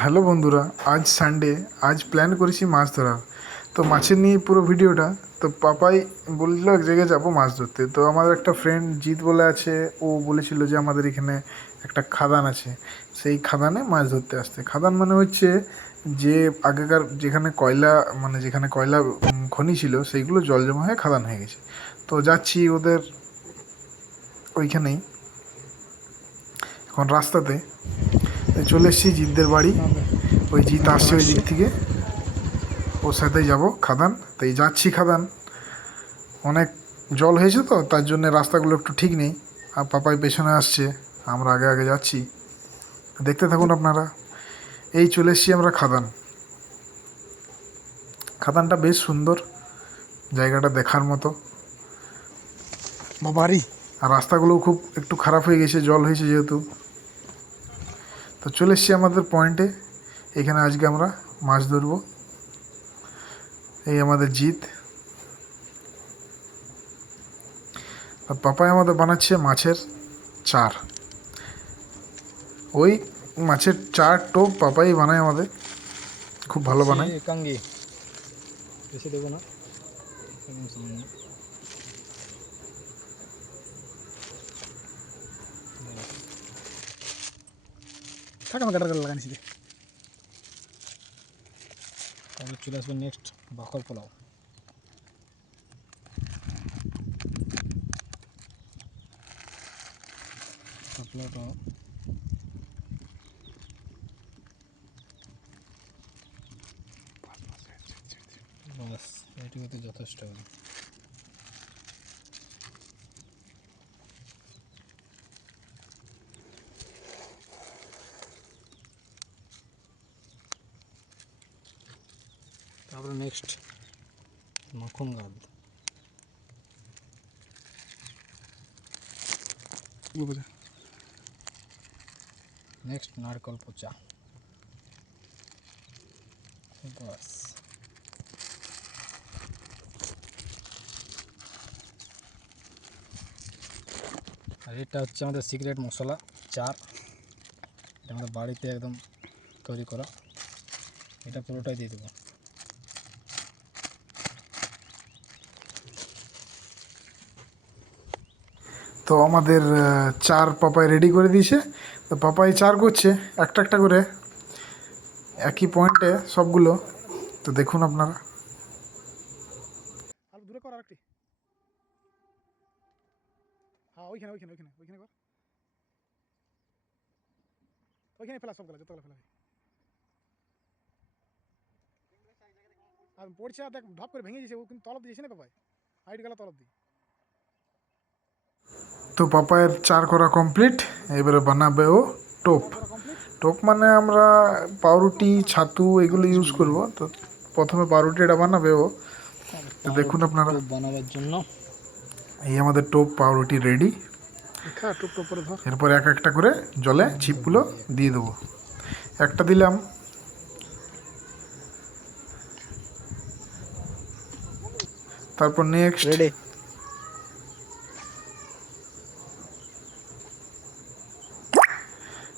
Hello বন্ধুরা, আজ Sunday. আজ প্ল্যান করেছি মাছ ধরার। তো মাছের নিয়ে পুরো ভিডিওটা। তো পাপাই বললো এক জায়গায় যাবো মাছ ধরতে। তো আমাদের একটা ফ্রেন্ড জিৎ বলে আছে, ও বলেছিল যে আমাদের এখানে একটা খাদান আছে, সেই খাদানে মাছ ধরতে আসতে। খাদান মানে হচ্ছে যে আগেকার যেখানে কয়লা, মানে যেখানে কয়লা খনি ছিল, সেইগুলো জল জমা হয়ে খাদান হয়ে গেছে। তো যাচ্ছি ওদের ওইখানেই, এখন রাস্তাতে চলে এসেছি জিতদের বাড়ি। ওই জিত আসছে ওই দিক থেকে, ওর সাথে যাব খাদান। তাই যাচ্ছি খাদান। অনেক জল হয়েছে তো, তার জন্য রাস্তাগুলো একটু ঠিক নেই। আর পাপাই পেছনে আসছে, আমরা আগে আগে যাচ্ছি। দেখতে থাকুন আপনারা। এই চলে এসেছি আমরা খাদান। খাদানটা বেশ সুন্দর, জায়গাটা দেখার মতো। বাবারি আর রাস্তাগুলোও খুব একটু খারাপ হয়ে গেছে, জল হয়েছে যেহেতু। তো চলে এসেছি আমাদের পয়েন্টে। এখানে আজকে আমরা মাছ ধরবো। এই আমাদের জিত, আর পাপাই আমাদের বানাচ্ছে মাছের চার। ওই মাছের চার টোপ পাপাই বানায় আমাদের, খুব ভালো বানায়। কাঙ্গি বেশি দেবো না, থাকা কাটার লাগানিছি। তারপর চলে আসবে নেক্সট বাকর পোলাও। পোলাওটা বাস এইটুকুতে যথেষ্ট। তারপরে নেক্সট মাখন গাদ, নেক্সট নারকল পচা। বাস আর এটা হচ্ছে আমাদের সিক্রেট মশলা চার। এটা আমাদের বাড়িতে একদম তৈরি করা। এটা পুরোটাই দিয়ে দেবো। তো আমাদের চার পাপাই রেডি করে দিয়েছে। তো পাপাই চার করছে একটা একটা করে, একই পয়েন্টে সবগুলো। তো দেখুন আপনারা। আলু দূরে কর আরেকটি। হ্যাঁ, ওইখানে ওইখানে ওইখানে ওইখানে কর, ওইখানে ফেলা সবগুলো, যতগুলো ফেলা। আর পড়ছে, আর দেখ ঢপ করে ভেঙে দিয়েছে ও, কিন্তু তলব দিয়েছে না পাপাই, হাইট গেলা তলব দিই। তো পাপায়ের চার করা কমপ্লিট। এবারে বানাবে ও টোপ। টোপ মানে আমরা পাউরুটি, ছাতু এগুলো ইউজ করব। তো প্রথমে পাউরুটিটা বানাবে ও। তো দেখুন আপনারা, বানাবার জন্য এই আমাদের টোপ পাউরুটি রেডি। এরপর এক একটা করে জলে ছিপগুলো দিয়ে দেবো। একটা দিলাম, তারপর নেক্সট, রেডি।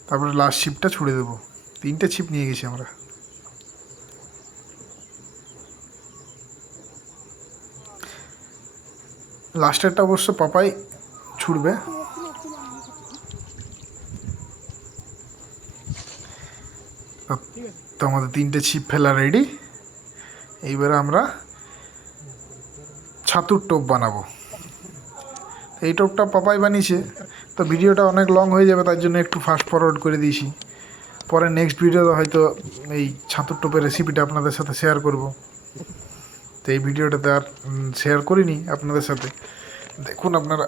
তারপরে লাস্ট ছিপটা ছুড়ে দেবো। তিনটে ছিপ নিয়ে গেছি আমরা। লাস্টেরটা অবশ্য পাপাই ছুড়বে। তো আমাদের তিনটে ছিপ ফেলা রেডি। এইবারে আমরা ছাতুর টোপ বানাবো। এই টোপটা পাপাই বানিয়েছে। তো ভিডিওটা অনেক লং হয়ে যাবে, তার জন্য একটু ফাস্ট ফরওয়ার্ড করে দিয়েছি। পরে নেক্সট ভিডিওতে হয়তো এই ছাতুর টোপের রেসিপিটা আপনাদের সাথে শেয়ার করব। তো এই ভিডিওটাতে আর শেয়ার করিনি আপনাদের সাথে, দেখুন আপনারা।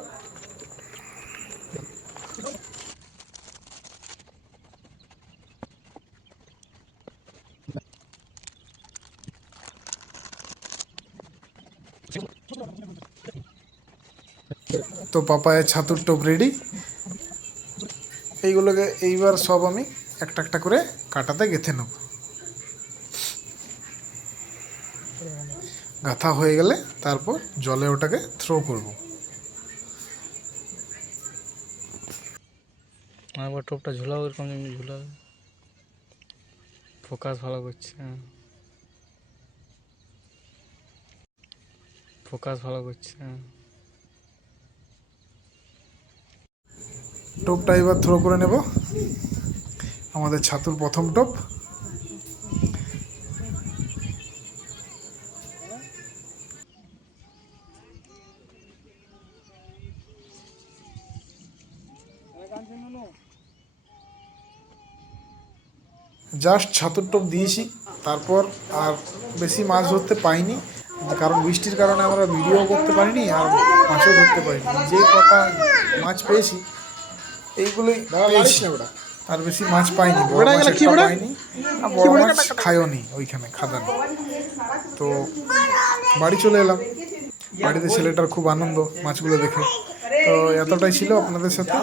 তো পাপায়ের ছাতুর টোপ রেডি। এইগুলোকে এইবার সব আমি একটা একটা করে কাটাতে গেঁথে নেব। গাঁথা হয়ে গেলে তারপর জলে ওটাকে থ্রো করব। একবার টোপটা ঝুলাও, এরকম যেমনি ঝুলাবে। ফোকাস ভালো করছে, হ্যাঁ। ফোকাস ভালো করছে, হ্যাঁ। টোপটা এবার থ্রো করে নেব, আমাদের ছাতুর প্রথম টোপ। জাস্ট ছাতুর টোপ দিয়েছি, তারপর আর বেশি মাছ ধরতে পাইনি, কারণ বৃষ্টির কারণে আমরা ভিডিও করতে পারিনি আর মাছও ধরতে পারিনি। যে কটা মাছ পেয়েছি এইগুলোই পেয়েছি, আর বেশি মাছ পাইনি, বড় মাছ একটা পাইনি, আর বড় মাছ খাইও নি ওইখানে খাদানে। তো বাড়ি চলে এলাম, বাড়িতে ছেলেটার খুব আনন্দ মাছগুলো দেখে। তো এতটাই ছিল আপনাদের সাথে।